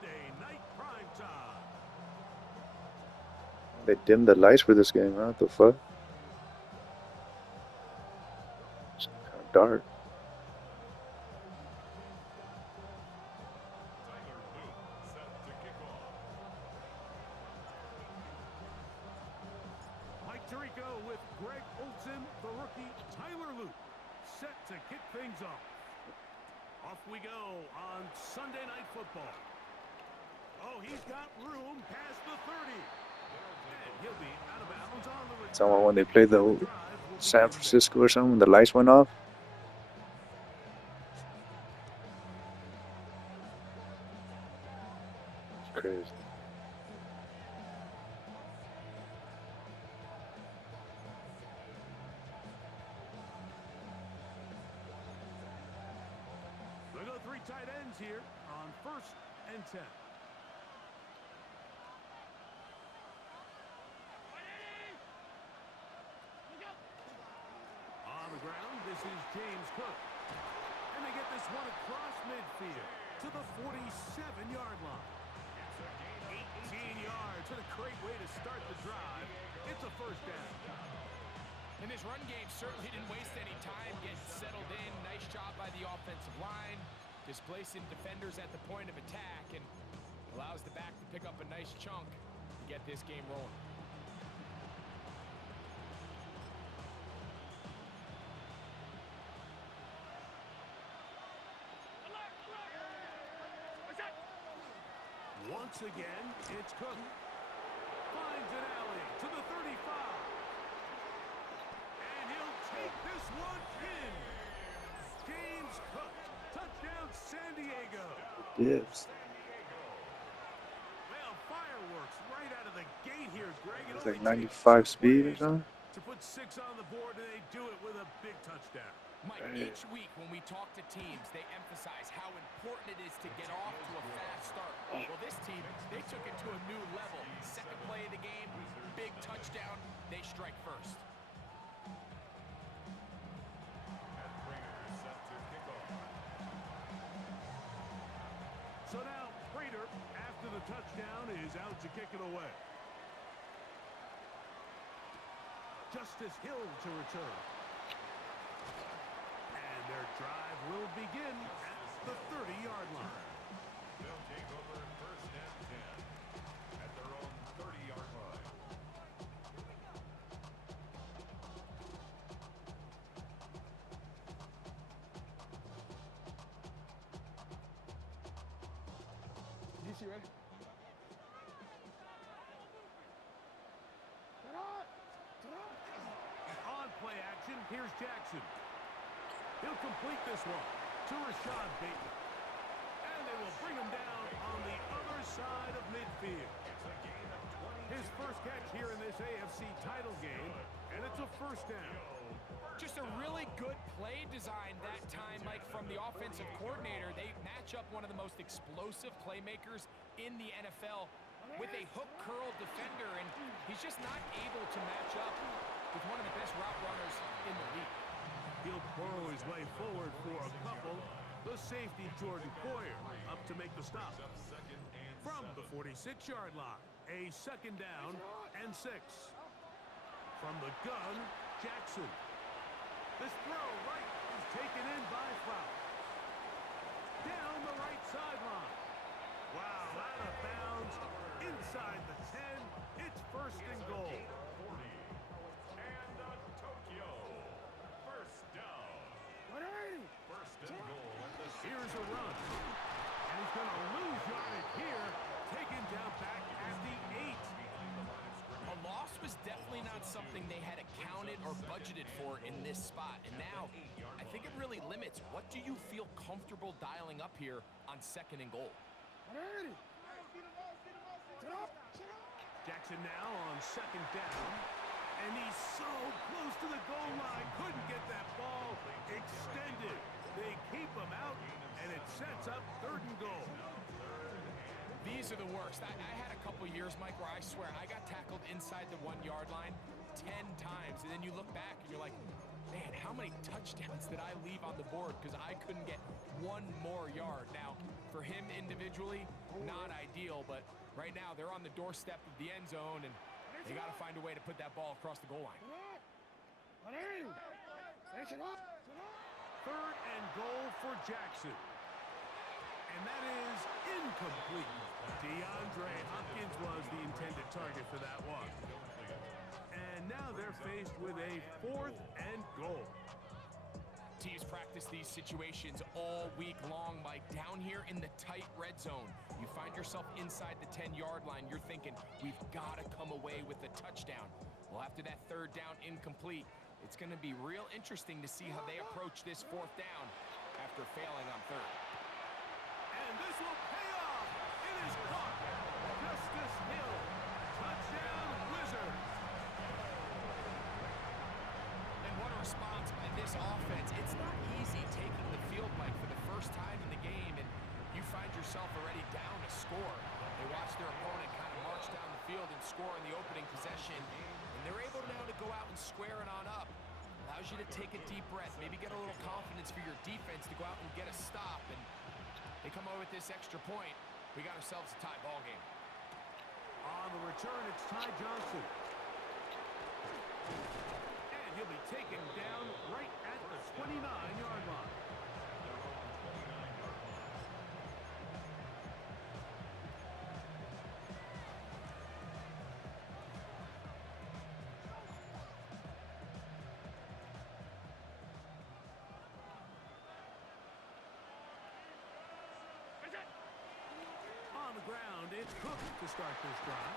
Sunday night prime time. They dimmed the lights for this game, huh? What the fuck? It's kind of dark. Mike Tirico with Greg Olson, the rookie Tyler Luke, set to kick things off. Off we go on Sunday Night Football. Oh, he's got room past the 30. And he'll be out of bounds on the return. Someone when they played the San Francisco or something, the lights went off. It's crazy. They go 3 tight ends here on 1st and 10. On the ground, this is James Cook. And they get this one across midfield to the 47-yard line. 18 yards. What a great way to start the drive. It's a first down. And this run game certainly didn't waste any time getting settled in. Nice job by the offensive line, displacing defenders at the point of attack, and allows the back to pick up a nice chunk to get this game rolling. Once again, it's Cook. Finds an alley to the 35. And he'll take this one in. James Cook. Touchdown, San Diego. Yes. Well, fireworks right out of the gate here, Greg. It's like 95 speed or something. To put 6 on the board, and they do it with a big touchdown. Mike, each week when we talk to teams, they emphasize how important it is to get off to a fast start. Well, this team, they took it to a new level. Second play of the game, big touchdown, they strike first. So now, Prater, after the touchdown, is out to kick it away. Justice Hill to return. And their drive will begin at the 30-yard line. They'll take over at 1st and 10 at their own 30-yard line. DC ready? On play action, here's Jackson. He'll complete this one to Rashad Bateman. And they will bring him down on the other side of midfield. His first catch here in this AFC title game, and it's a first down. Just a really good play design that time, Mike, from the offensive coordinator. They match up one of the most explosive playmakers in the NFL with a hook curl defender, and he's just not able to match up with one of the best route runners in the league. He'll burrow his way forward for a couple. The safety, Jordan Poyer, up to make the stop. From the 46-yard line, a second down and 6. From the gun, Jackson. This throw right is taken in by Flowers. Down the right sideline. Wow, out of bounds. Inside the 10. It's 1st and goal. And Tokyo. First down. 1st and goal at the Here's a run. And he's going to lose yardage here. Taken down back at the 8. A loss was definitely not something they had accounted or budgeted for in this spot. And now, I think it really limits what do you feel comfortable dialing up here on 2nd and goal. Jackson now on 2nd down. And he's so close to the goal line. Couldn't get that ball extended. They keep him out, and it sets up 3rd and goal. These are the worst. I had a couple years, Mike, where I swear I got tackled inside the 1-yard line 10 times. And then you look back and you're like, Man, how many touchdowns did I leave on the board because I couldn't get one more yard? Now, for him individually, not ideal, but right now they're on the doorstep of the end zone, and they got to find a way to put that ball across the goal line. 3rd and goal for Jackson. And that is incomplete. DeAndre Hopkins was the intended target for that one. And now they're faced with a 4th and goal. Teams practice these situations all week long, Mike. Down here in the tight red zone, you find yourself inside the 10-yard line. You're thinking, we've got to come away with a touchdown. Well, after that 3rd down incomplete, it's going to be real interesting to see how they approach this 4th down after failing on 3rd. And this will pay off. It is caught. Justice Hill. Touchdown, Wizards. And what a response by this offense. It's not easy taking the field, Mike, for the first time in the game, and you find yourself already down a score. They watch their opponent kind of march down the field and score in the opening possession, and they're able now to go out and square it on up. Allows you to take a deep breath, maybe get a little confidence for your defense to go out and get a stop, and they come away with this extra point. We got ourselves a tie ball game. On the return, it's Ty Johnson. And he'll be taken down right at the 29-yard line. On the ground, it's Cook to start this drive.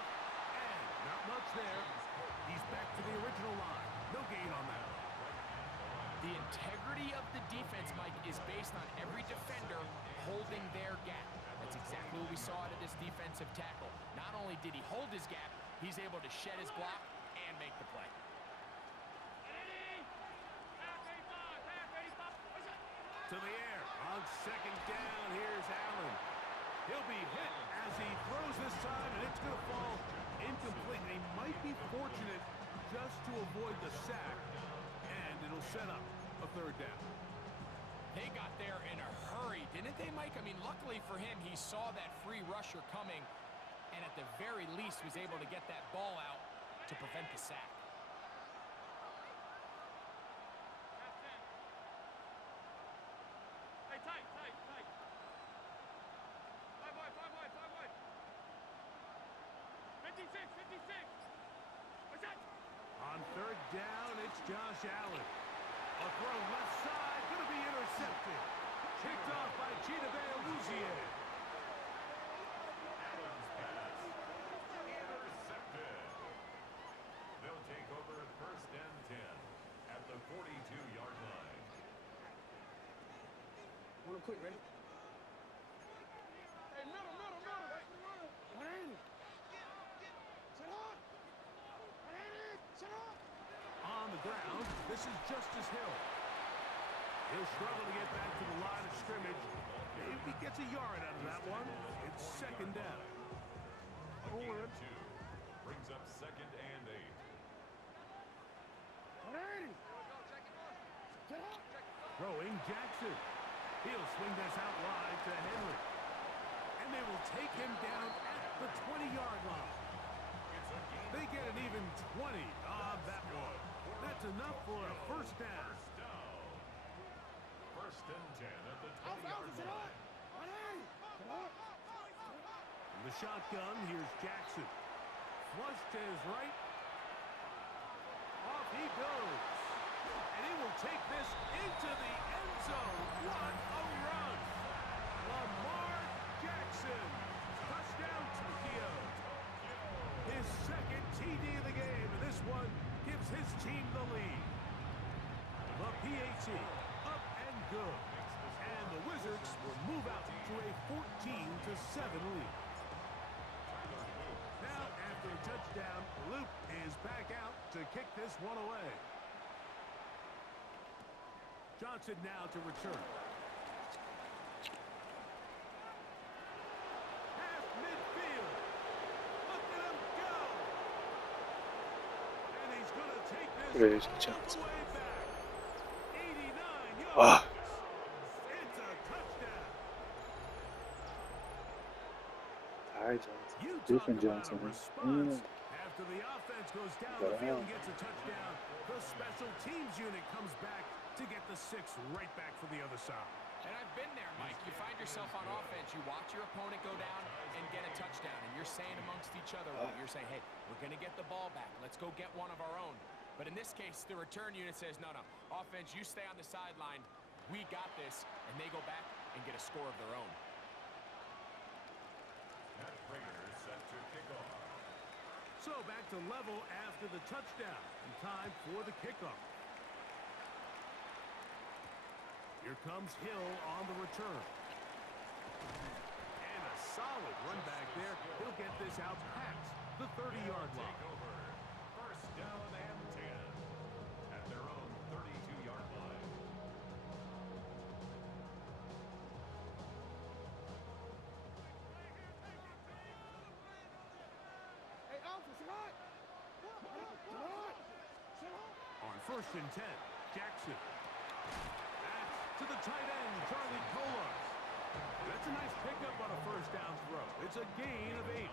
And not much there. He's back to the original line. No gain on that. The integrity of the defense, Mike, is based on every defender holding their gap. That's exactly what we saw out of this defensive tackle. Not only did he hold his gap, he's able to shed his block and make the play. To the air. On 2nd down, here's Allen. He'll be hit as he throws this time, and it's going to fall incomplete. They might be fortunate just to avoid the sack, and it'll set up a 3rd down. They got there in a hurry, didn't they, Mike? I mean, luckily for him, he saw that free rusher coming, and at the very least was able to get that ball out to prevent the sack. On 3rd down, it's Josh Allen. A throw left side, going to be intercepted. Kicked off by Chizzle. Adams pass. Intercepted. They'll take over 1st and 10 at the 42-yard line. Real quick, ready? Hey, middle. On the ground, this is Justice Hill. He'll struggle to get back to the line of scrimmage. Maybe he gets a yard out of that one. It's 2nd down. A gain of 2 brings up 2nd and 8. Throwing Jackson. He'll swing this out wide to Henry. And they will take him down at the 20-yard line. They get an even 20 on that one. That's enough for a 1st down. 1st and 10 at the 20-yard line. In the shotgun, here's Jackson. Flush to his right. Off he goes. And he will take this into the end zone. What a run! Lamar Jackson. Touchdown, Tokyo. His 2nd TD of the game, and this one gives his team the lead. The PAT up and good. And the Wizards will move out to a 14-7 lead. Now, after a touchdown, Luke is back out to kick this one away. Johnson now to return. Half midfield. Look at him go. And he's going to take this Praise all Johnson. the way back. Ah, It's a touchdown. Ty Johnson. You talk Different about a Johnson. response. After the offense goes down the field and Wow. gets a touchdown, the special teams unit comes back to get the 6 right back for the other side. And I've been there, Mike. You find yourself on offense, you watch your opponent go down and get a touchdown, and you're saying amongst each other, you're saying, hey, we're going to get the ball back. Let's go get one of our own. But in this case, the return unit says, no, offense, you stay on the sideline. We got this, and they go back and get a score of their own. Matt Prater set to kick off. So back to level after the touchdown, and time for the kickoff. Here comes Hill on the return. And a solid run back there. He'll get this out past the 30-yard line. Over. First down and 10 at their own 32-yard line. On first and 10, Jackson. That's to the tight end, Charlie Kolar. That's a nice pickup on a first down throw. It's a gain of 8.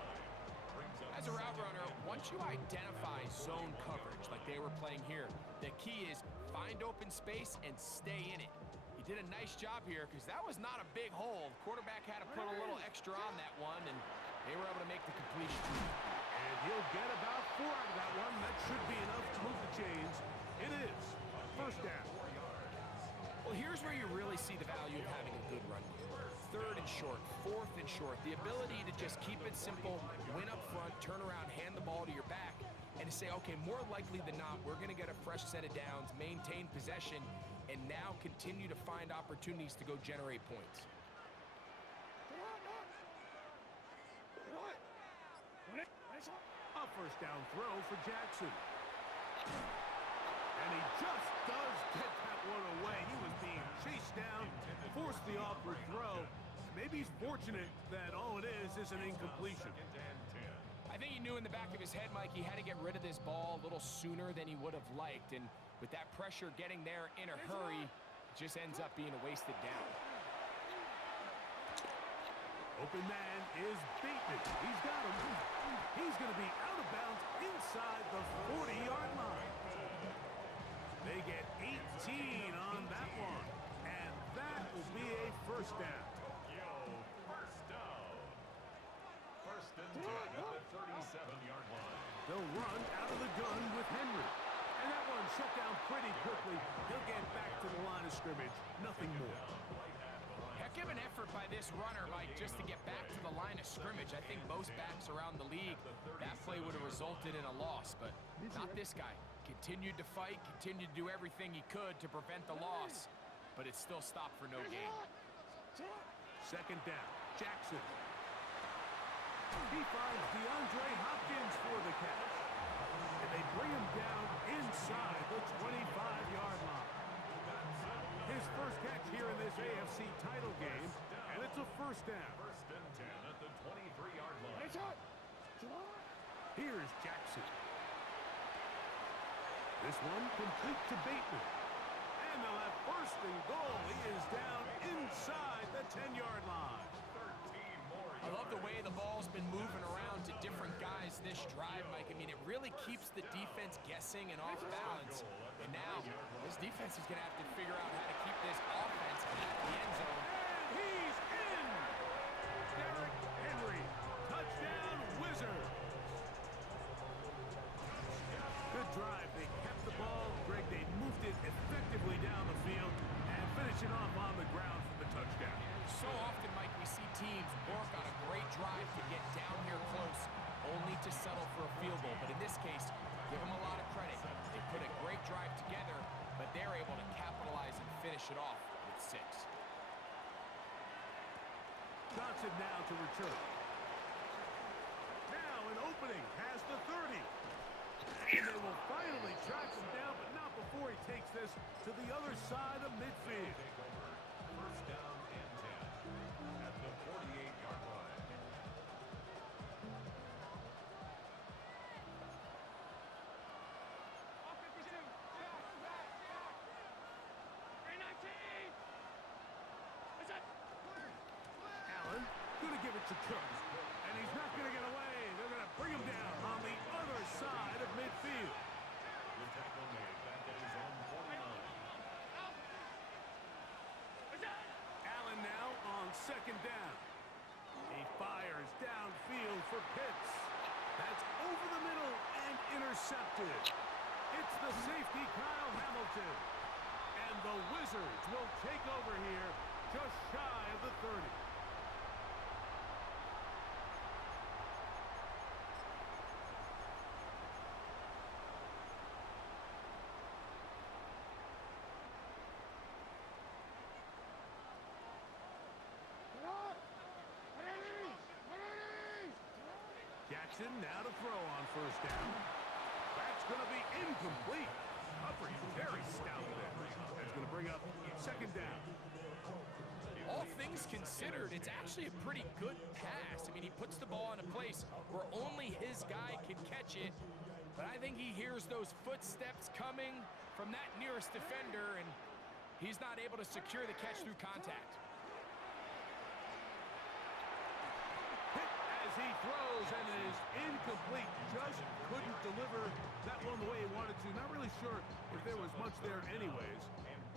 As a route runner, once you identify zone coverage like they were playing here, the key is find open space and stay in it. He did a nice job here because that was not a big hole. The quarterback had to put a little extra on that one, and they were able to make the completion. And he'll get about 4 out of that one. That should be enough to move the chains. It is. First down. Well, here's where you really see the value of having a good run game. Third and short, fourth and short. The ability to just keep it simple, win up front, turn around, hand the ball to your back, and to say, okay, more likely than not, we're going to get a fresh set of downs, maintain possession, and now continue to find opportunities to go generate points. A first down throw for Jackson. And he just does get that one away. He was being chased down, forced the awkward throw. Maybe he's fortunate that all it is an incompletion. I think he knew in the back of his head, Mike, he had to get rid of this ball a little sooner than he would have liked. And with that pressure getting there in a hurry, it just ends up being a wasted down. Open man is Bateman. He's got him. He's going to be out of bounds inside the 40-yard line. They get 18 on that one. And that will be a first down. First down. First and 10 at the 37-yard line. They'll run out of the gun with Henry. And that one shut down pretty quickly. He'll get back to the line of scrimmage. Nothing more. Heck of an effort by this runner, Mike, just to get back to the line of scrimmage. I think most backs around the league, that play would have resulted in a loss, but not this guy. Continued to fight, continued to do everything he could to prevent the loss, but it still stopped for no gain. Second down, Jackson. He finds DeAndre Hopkins for the catch. And they bring him down inside the 25-yard line. His first catch here in this AFC title game, and it's a first down. First and 10 at the 23-yard line. Here's Jackson. This one complete to Bateman. And they'll have first and goal. He is down inside the 10-yard line. 13 more I love the way the ball's been moving around to different guys this drive, Mike. I mean, it really keeps the defense guessing and off balance. And now, this defense is going to have to figure out how to keep this offense at the end zone. And he's in! Derrick Henry, touchdown Wizards. Good drive. They kept the ball. Greg, they moved it effectively down the field and finish it off on the ground for the touchdown. So often, Mike, we see teams work on a great drive to get down here close, only to settle for a field goal. But in this case, give them a lot of credit. They put a great drive together, but they're able to capitalize and finish it off with 6. Johnson now to return. Now an opening past the 30. And they will finally track him down, but not before he takes this to the other side of midfield. First down and 10 at the 48-yard line. it's a cook. And he's not going to get away. They're going to bring him down on the other side of midfield. The tackle made back at his own 49. Allen now on second down. He fires downfield for Pitts. That's over the middle and intercepted. It's the safety, Kyle Hamilton. And the Wizards will take over here just shy of the 30. Jackson now to throw on first down. That's going to be incomplete. Humphrey very stout there. That's going to bring up second down. All things considered, it's actually a pretty good pass. I mean, he puts the ball in a place where only his guy can catch it. But I think he hears those footsteps coming from that nearest defender, and he's not able to secure the catch through contact. Hit as he throws, and it is incomplete. Just couldn't deliver that one the way he wanted to. Not really sure if there was much there anyways.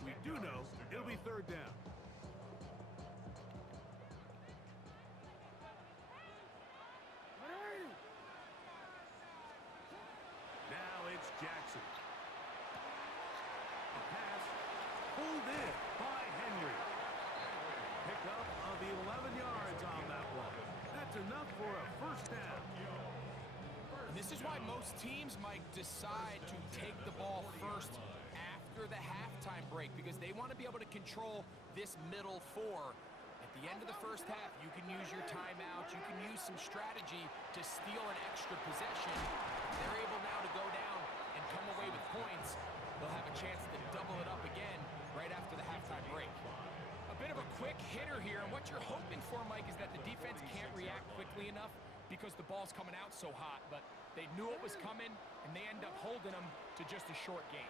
We do know it'll be third down. Now it's Jackson. A pass pulled in by Henry. Pickup of 11 yards on that one. That's enough for a first down. And this is why most teams might decide to take the ball first after the halftime break, because they want to be able to control this middle four. At the end of the first half, you can use your timeout, you can use some strategy to steal an extra possession. They're able now to go down and come away with points. They'll have a chance to double it up again right after the halftime break. A bit of a quick hitter here, and what you're hoping for, Mike, is that the defense can't react quickly enough because the ball's coming out so hot, but they knew it was coming, and they end up holding them to just a short game.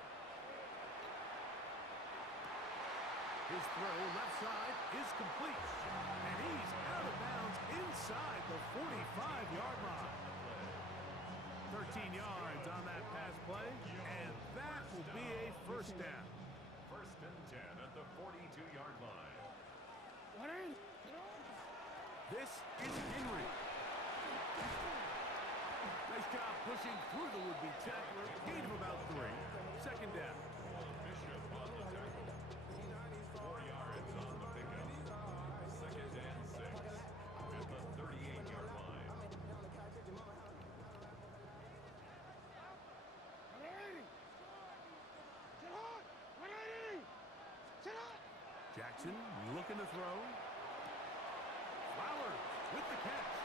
His throw left side is complete, and he's out of bounds inside the 45-yard line. 13 yards on that pass play, and that will be a first down. First and 10 at the 42-yard line. This is Henry. Nice job pushing through the would-be tackler. Gain of about 3. Second down. Bishop on the tackle. 4 yards on the pickup. Second and 6 at the 38-yard line. Jackson looking to throw. Flowers with the catch.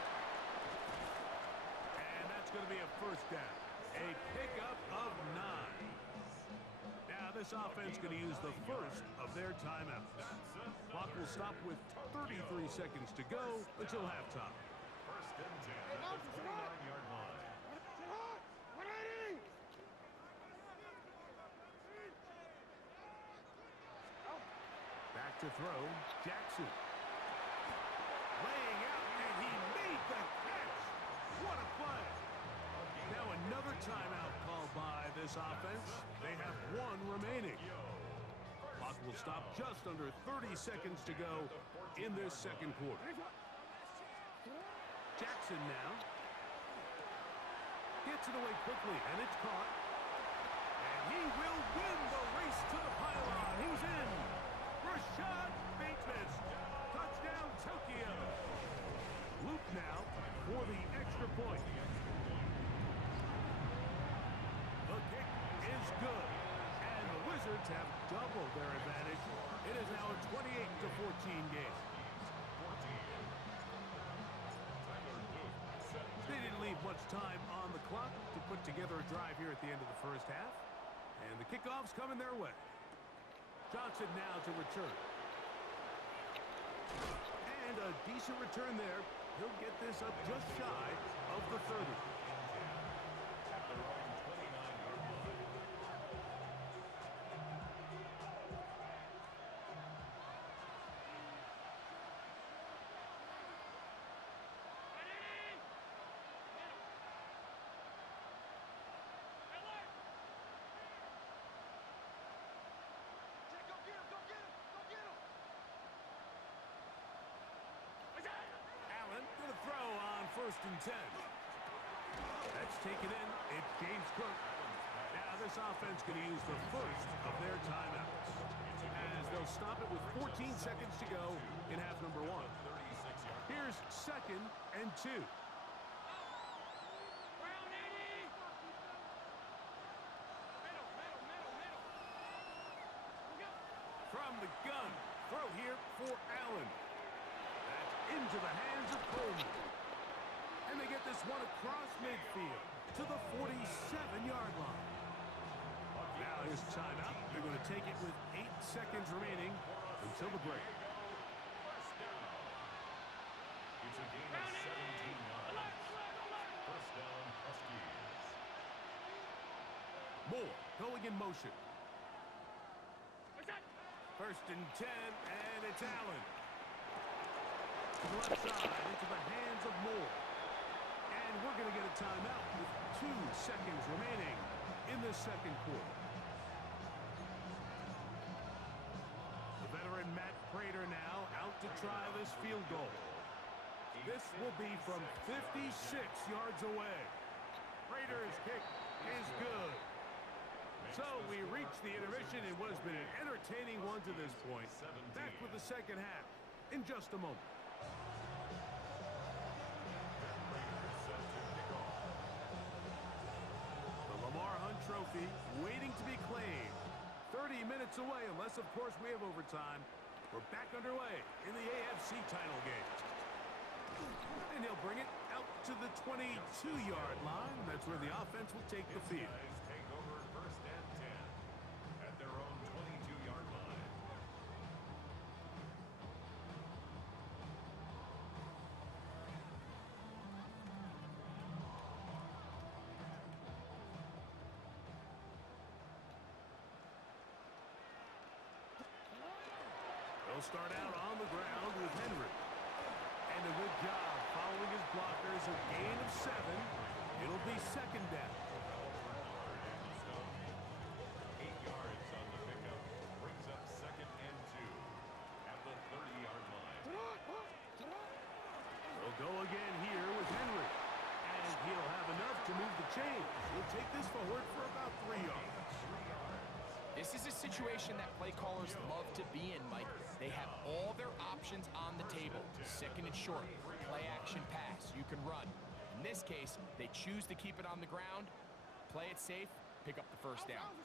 And that's going to be a first down. A pickup of 9. Now this offense going to use the first of their timeouts. Clock will stop with 33 seconds to go until halftime. First and 10 at the 49-yard line. Back to throw, Jackson. Laying out, and he made the catch. What a play. Now another timeout called by this offense. They have 1 remaining. Clock will stop just under 30 seconds to go in this second quarter. Jackson now. Gets it away quickly, and it's caught. And he will win the race to the pylon. He's in. Rashad Bateman. Touchdown, Tokyo. Luke now for the extra point. The kick is good. And the Wizards have doubled their advantage. It is now a 28-14 game. They didn't leave much time on the clock to put together a drive here at the end of the first half. And the kickoff's coming their way. Johnson now to return. And a decent return there. He'll get this up just shy of the 30. first and 10. That's taken in. It's James Cook. Now this offense going to use the first of their timeouts, as they'll stop it with 14 seconds to go in half number 1. Here's second and 2. From the gun, throw here for Allen. That's into the hands of Coleman. And they get this one across midfield to the 47-yard line. Now here's timeout. They're going to take it with 8 seconds remaining until the break. It's a game of 17 yards. First down, Huskies. Moore going in motion. First and 10, and it's Allen. To the left side, into the hands of Moore. And we're going to get a timeout with 2 seconds remaining in the second quarter. The veteran Matt Prater now out to try this field goal. This will be from 56 yards away. Prater's kick is good. So we reach the intermission in what has been an entertaining one to this point. Back with the second half in just a moment. The Lamar Hunt Trophy waiting to be claimed. 30 minutes away, unless, of course, we have overtime. We're back underway in the AFC title game. And he'll bring it out to the 22-yard line. That's where the offense will take the field. Take over first and 10 at their own 22-yard line. They'll start out on the ground with Henry. And a good job following his blockers. A gain of 7. It'll be second down. 8 yards on the pickup. Brings up second and 2 at the 30-yard line. They'll go again here with Henry. And he'll have enough to move the chains. He'll take this forward for about 3 yards. This is a situation that play callers love to be in, Mike. They have all their options on the table. Second and short, play action pass, you can run. In this case, they choose to keep it on the ground, play it safe, pick up the first down.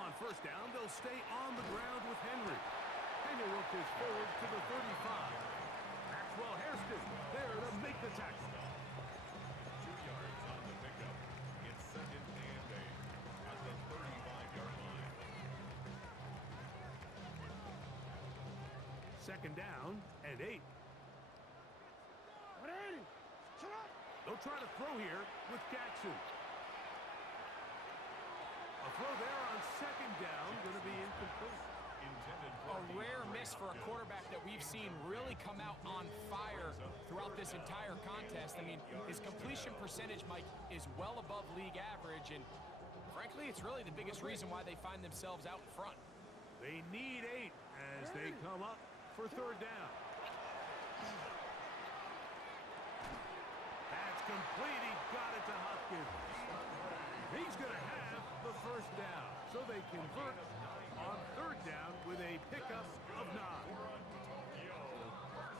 On first down, they'll stay on the ground with Henry. And he'll work this forward to the 35. Maxwell Hairston there to make the tackle. 2 yards on the pickup. It's second and 8 at the 35-yard line. Second down and 8. They'll try to throw here with Jackson. A throw there on second down, going to be incomplete. A rare miss for a quarterback that we've seen really come out on fire throughout this entire contest. I mean, his completion percentage, Mike, is well above league average, and frankly, it's really the biggest reason why they find themselves out in front. They need 8 as they come up for third down. That's complete. He got it to Hopkins. He's going to have the first down. So they convert on third down with a pickup of 9.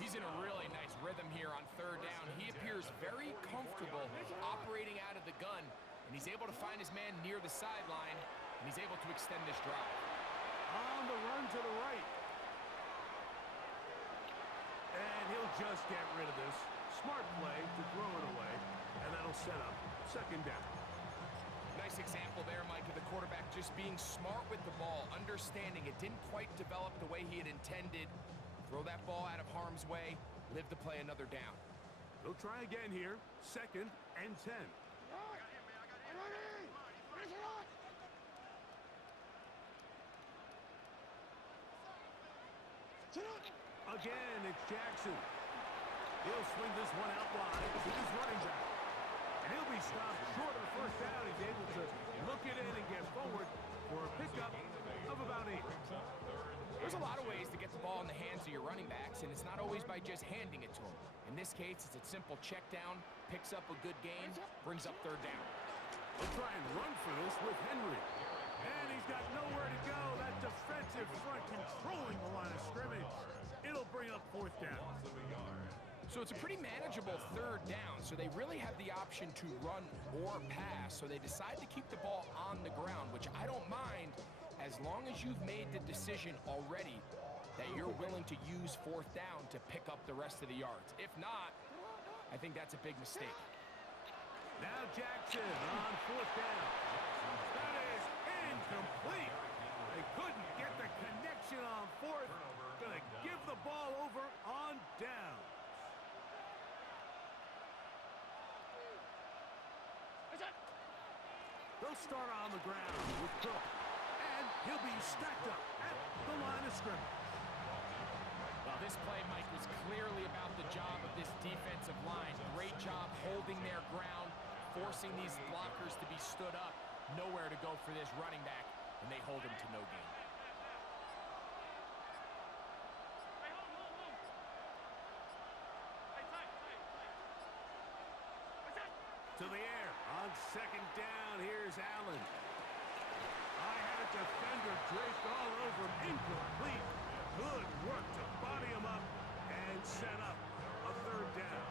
He's in a really nice rhythm here on third down. He appears very comfortable operating out of the gun, and he's able to find his man near the sideline, and he's able to extend this drive. On the run to the right. And he'll just get rid of this. Smart play to throw it away, and that'll set up second down. Nice example there, Mike, of the quarterback just being smart with the ball, understanding it didn't quite develop the way he had intended. Throw that ball out of harm's way, live to play another down. They'll try again here, second and 10. Again, it's Jackson. He'll swing this one out wide to his running back. And he'll be stopped short of first down. He's able to look it in and get forward for a pickup of about 8. There's a lot of ways to get the ball in the hands of your running backs, and it's not always by just handing it to them. In this case, it's a simple check down, picks up a good gain, brings up third down. They'll try and run for this with Henry. And he's got nowhere to go. That defensive front controlling the line of scrimmage. It'll bring up fourth down. So it's a pretty manageable third down, so they really have the option to run or pass, so they decide to keep the ball on the ground, which I don't mind as long as you've made the decision already that you're willing to use fourth down to pick up the rest of the yards. If not, I think that's a big mistake. Now Jackson on fourth down. That is incomplete. They couldn't get the connection on fourth. Gonna give the ball over on down. They'll start on the ground with Cook. And he'll be stacked up at the line of scrimmage. Well, this play, Mike, was clearly about the job of this defensive line. Great job holding their ground, forcing these blockers to be stood up. Nowhere to go for this running back, and they hold him to no gain. To the air on second down. Here's Allen. I had a defender draped all over him. Incomplete. Good work to body him up and set up a third down.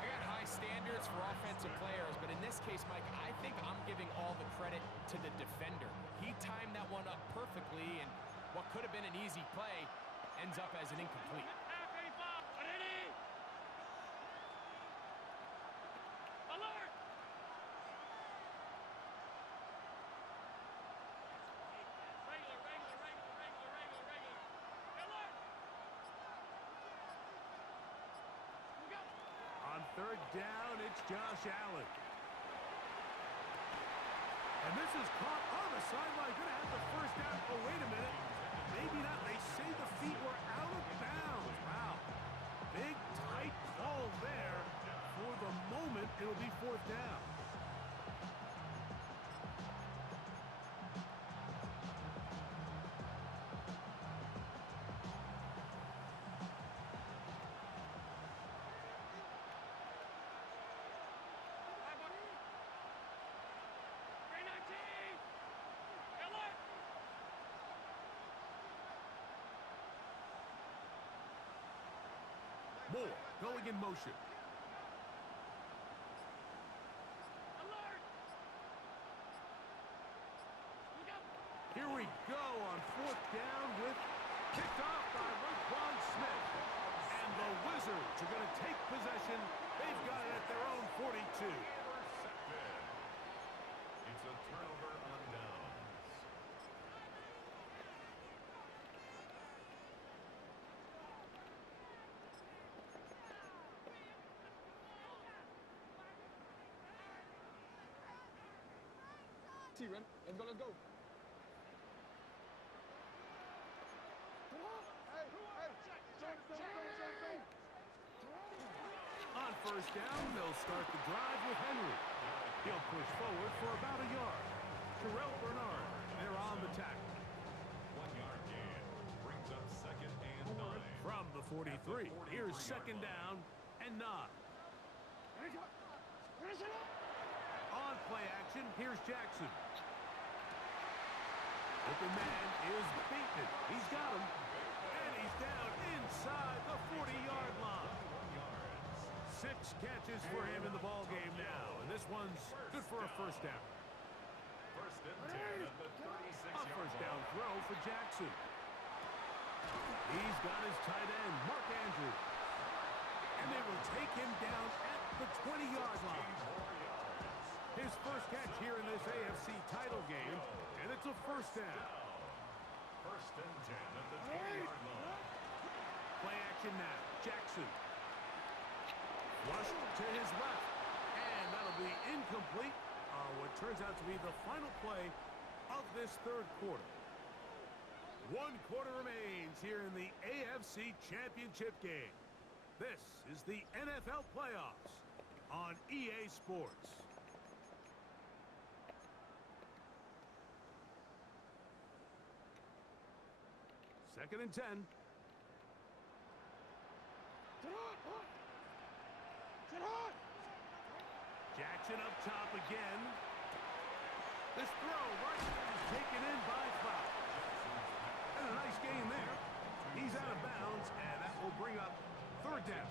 I got high standards for offensive players, but in this case, Mike, I think I'm giving all the credit to the defender. He timed that one up perfectly, and what could have been an easy play ends up as an incomplete. On third down, it's Josh Allen. And this is caught on the sideline. Going to have the first down. Oh, wait a minute. Maybe not. They say the feet were out of bounds. Wow. Big, tight call there. For the moment, it'll be fourth down. Moore going in motion. Here we go on fourth down with kicked off by Roquan Smith. And the Wizards are going to take possession. They've got it at their own 42. It's a turnover on downs. And gonna go. On first down, they'll start the drive with Henry. He'll push forward for about a yard. Terrell Bernard, they're on the tackle. 1 yard gain brings up second and 9. From the 43, here's second down and 9. On play action, here's Jackson. Open man is Bateman. He's got him. And he's down inside the 40-yard line. 6 catches for him in the ball game now. And this one's good for a first down. First and 10 at the 36-yard A first down throw for Jackson. He's got his tight end, Mark Andrews. And they will take him down at the 20-yard line. His first catch here in this AFC title game, and it's a first down. First and 10 at the 20-yard line. Play action now. Jackson. Flushed to his left. And that'll be incomplete on what turns out to be the final play of this third quarter. 1 quarter remains here in the AFC Championship game. This is the NFL Playoffs on EA Sports. 2nd and 10. Jackson up top again. This throw right there is taken in by Fox. And a nice gain there. He's out of bounds, and that will bring up 3rd down.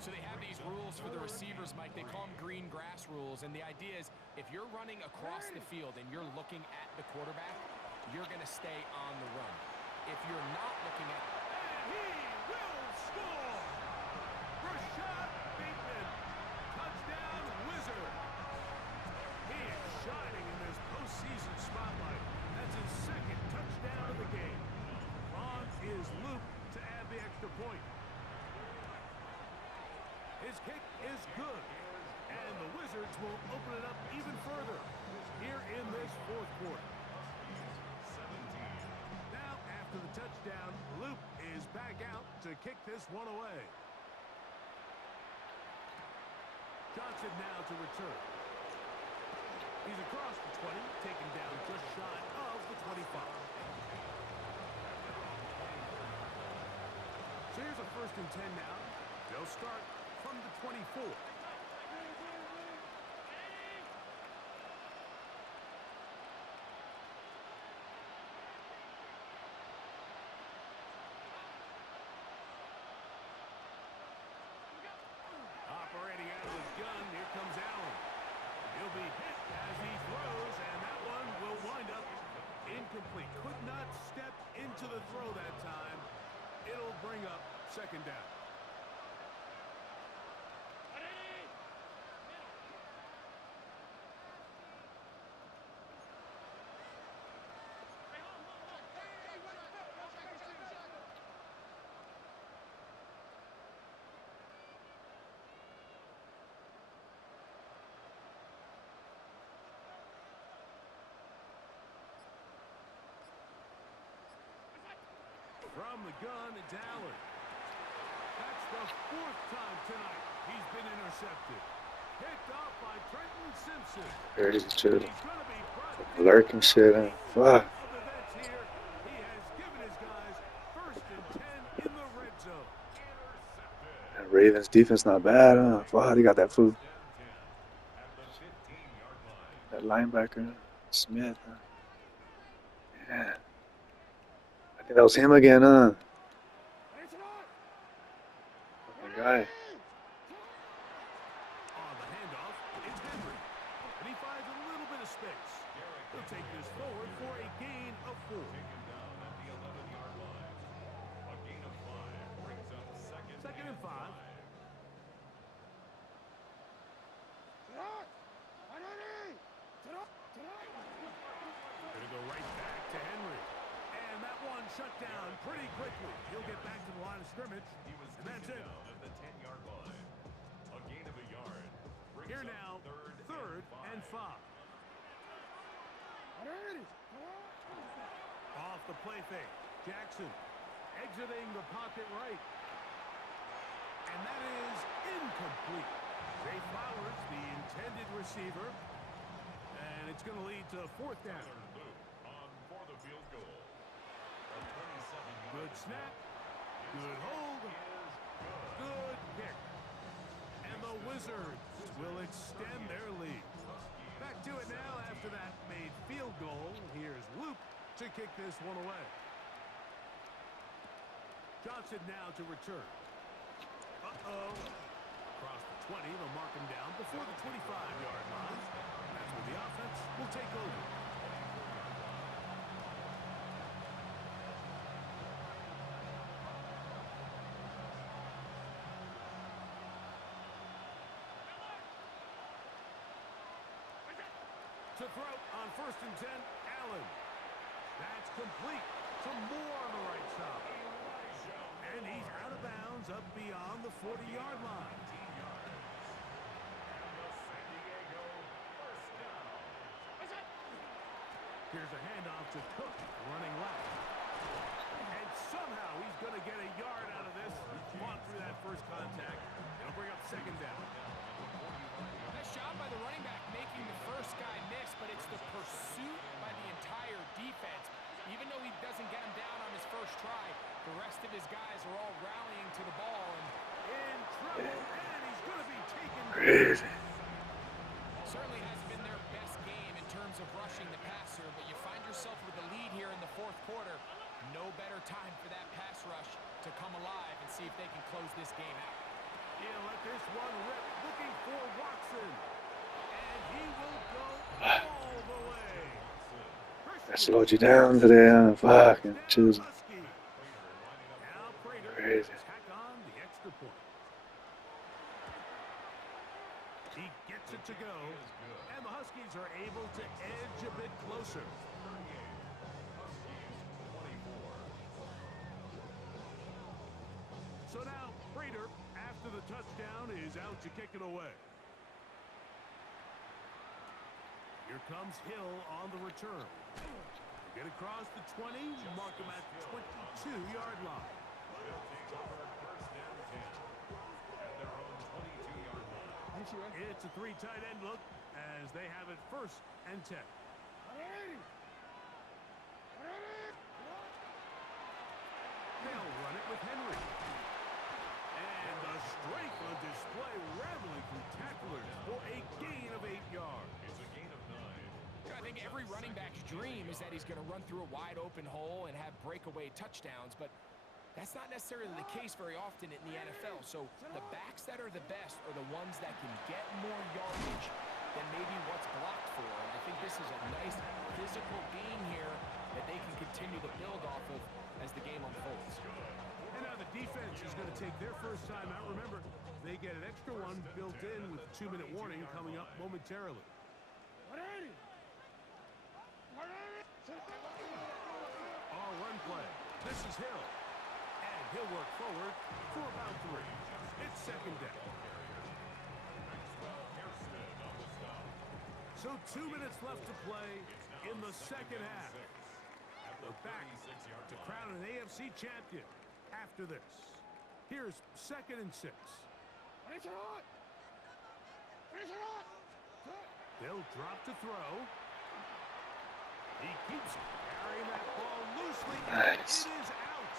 So they have these rules for the receivers, Mike. They call them green grass rules, and the idea is if you're running across the field and you're looking at the quarterback, you're going to stay on the run. If you're not looking at... And he will score! Rashad Bateman, touchdown Wizard. He is shining in this postseason spotlight. That's his 2nd touchdown of the game. On is Luke to add the extra point. His kick is good, and the Wizards will open it up even further here in this 4th quarter. Now, after the touchdown, Luke is back out to kick this one away. Johnson now to return. He's across the 20, taken down just shy of the 25. So here's a 1st and 10 now. They'll start from the 24. Operating out of the gun, here comes Allen. He'll be hit as he throws, and that one will wind up incomplete. Could not step into the throw that time. It'll bring up 2nd down. From the gun, it's Allen. That's the 4th time tonight he's been intercepted. Picked off by Trenton Simpson. Crazy shit. He's going to be brought Lurking shit. Fuck. here. He has given his guys 1st and 10 in the red zone. That Ravens defense not bad, huh? Fuck, he got that food. That linebacker, Smith, huh? Yeah. I think that was him again, huh? Fucking guy. On the handoff, it's Henry. And he finds a little bit of space. He'll take this forward for a gain of 4. Second and 5. Gonna go right back to Henry. And that one shut down pretty quickly. He'll get back to the line of scrimmage. And that's it. At the 10-yard line. A gain of a yard. Here now, 3rd and 5. Off the play fake. Jackson exiting the pocket right. And that is incomplete. Zay Flowers, the intended receiver. And it's going to lead to 4th down. On for the field goal. Good snap. Good hold. Good kick. And the Wizards will extend their lead. Back to it now after that made field goal. Here's Luke to kick this one away. Johnson now to return. Across the 20, they'll mark him down before the 25-yard line. That's where the offense will take over. To throw on 1st and 10, Allen. That's complete. Some more on the right side. And he's out of bounds up beyond the 40-yard line. Here's a handoff to Cook, running left. And somehow he's going to get a yard out of this. Fought through that first contact. It'll bring up 2nd down. Nice job by the running back making the first guy miss, but it's the pursuit by the entire defense. Even though he doesn't get him down on his his guys are all rallying to the ball. And In trouble, and he's going to be taken. Crazy. certainly hasn't been their best game in terms of rushing the passer, but you find yourself with the lead here in the fourth quarter. No better time for that pass rush to come alive and see if they can close this game out. He'll let this one rip, looking for Watson. And he will go all the way. I slowed you down today, huh? Fucking Chizzle. Husky. Now Prater Crazy. tack on the extra point. He gets it to go, and the Huskies are able to edge a bit closer. So now Prater, after the touchdown, is out to kick it away. Here comes Hill on the return. Get across the 20, mark him at the 22-yard line. It's a three tight end look as they have it 1st and 10. They'll run it with Henry. And the strength on display, rambling through tacklers for a gain of 8 yards. I think every running back's dream is that he's going to run through a wide open hole and have breakaway touchdowns, but that's not necessarily the case very often in the NFL. So the backs that are the best are the ones that can get more yardage than maybe what's blocked for. And I think this is a nice physical game here that they can continue to build off of as the game unfolds. And now the defense is going to take their first time out. Remember, they get an extra one built in with 2-minute warning coming up momentarily. Our run play. This is Hill. And he'll work forward for about 3. It's 2nd down. So 2 minutes left to play in the 2nd half. We're back to crown an AFC champion after this. Here's 2nd and 6. They'll drop to throw. He keeps carrying that ball loosely. Nice. It is out.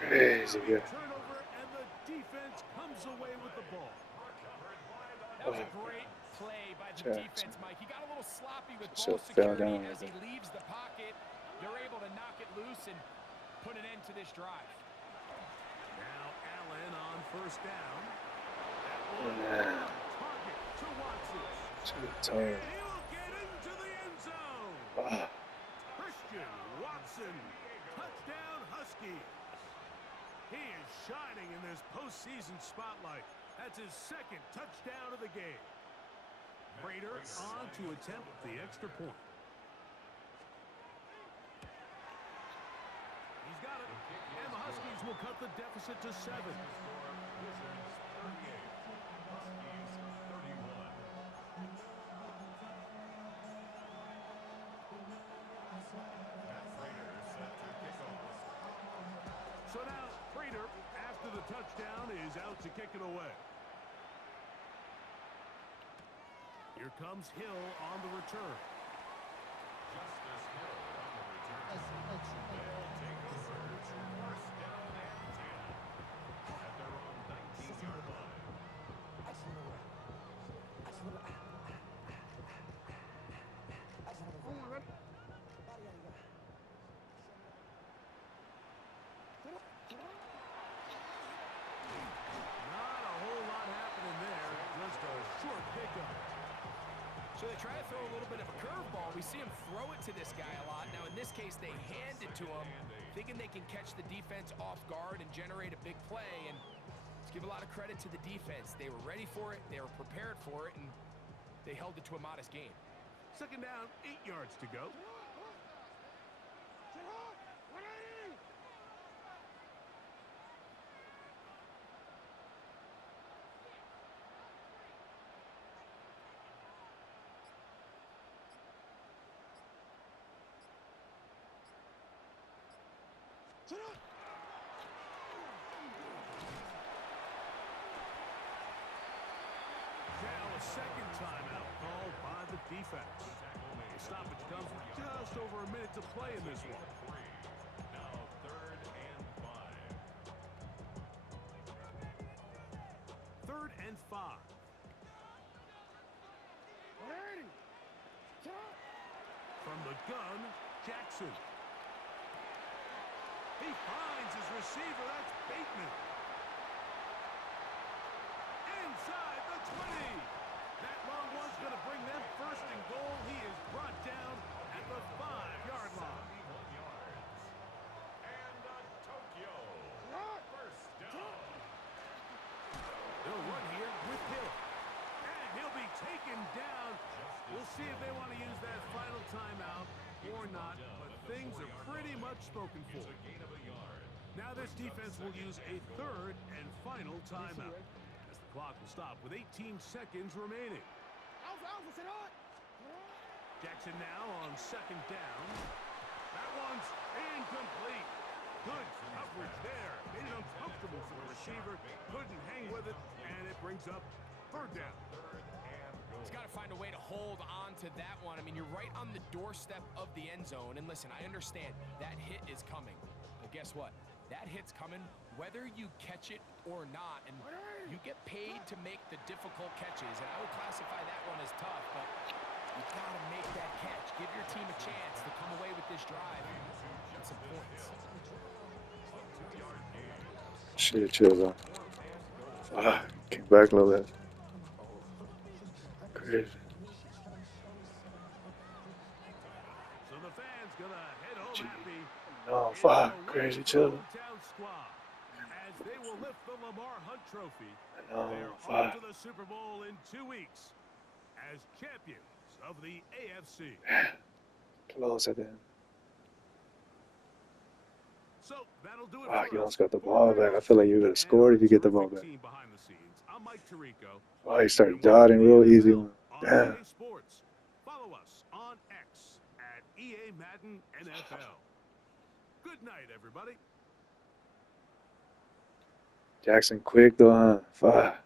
Crazy good. Turnover, and the defense comes away with the ball. That was a great play by the Jackson. defense, Mike. He got a little sloppy with So ball fell security down as he with leaves the pocket. They're able to knock it loose and put an end to this drive. Now Allen on 1st down. That one Yeah. target to Watson. Too tired. And he'll get into the end zone. Ah, Christian Watson, touchdown Huskies. He is shining in this postseason spotlight. That's his 2nd touchdown of the game. Prater on to attempt the extra point. He's got it. And the Huskies will cut the deficit to 7. So now Prater, after the touchdown, is out to kick it away. Here comes Hill on the return. Not a whole lot happening there, just a short pickup. So they try to throw a little bit of a curveball. We see him throw it to this guy a lot. Now, in this case, they hand it to him, thinking they can catch the defense off guard and generate a big play. And let's give a lot of credit to the defense. They were ready for it, they were prepared for it, and they held it to a modest game. 2nd down, 8 yards to go. Now a 2nd timeout called by the defense. The stoppage comes with just over a minute to play in this one. Now 3rd and 5. and 5. From the gun, Jackson. He finds his receiver. That's Bateman. Inside the 20. That long one's going to bring them first and goal. He is brought down at the 5-yard line. 71 yards. And Tokyo. First down. They'll run here with Hill. And he'll be taken down. We'll see if they want to use that final timeout or not, but things are pretty much spoken for. Now this defense will use a 3rd and final timeout, as the clock will stop with 18 seconds remaining. Jackson now on 2nd down. That one's incomplete. Good coverage there. Made it uncomfortable for the receiver. Couldn't hang with it, and it brings up 3rd down. He's got to find a way to hold on to that one. I mean, you're right on the doorstep of the end zone. And listen, I understand that hit is coming. But guess what? That hit's coming whether you catch it or not. And you get paid to make the difficult catches. And I would classify that one as tough, but you got to make that catch. Give your team a chance to come away with this drive and some points. Shit, Chizzle. Came back a little bit. Crazy. So the fans gonna head home happy. No, fuck. Crazy Chizzle. As they will lift the Lamar Hunt Trophy. No, They're fuck. on to the Super Bowl in 2 weeks as champions of the AFC. Close at the end. So that'll do it. Fuck, for you us. almost got the ball back. I feel like you would have scored if you get the ball back. Team behind the scenes. I'm Mike Tirico. Oh, he started dotting real easy one. Damn. EA Sports. Follow us on X at EA Madden NFL. Good night, everybody. Jackson quick though, huh? Fuck.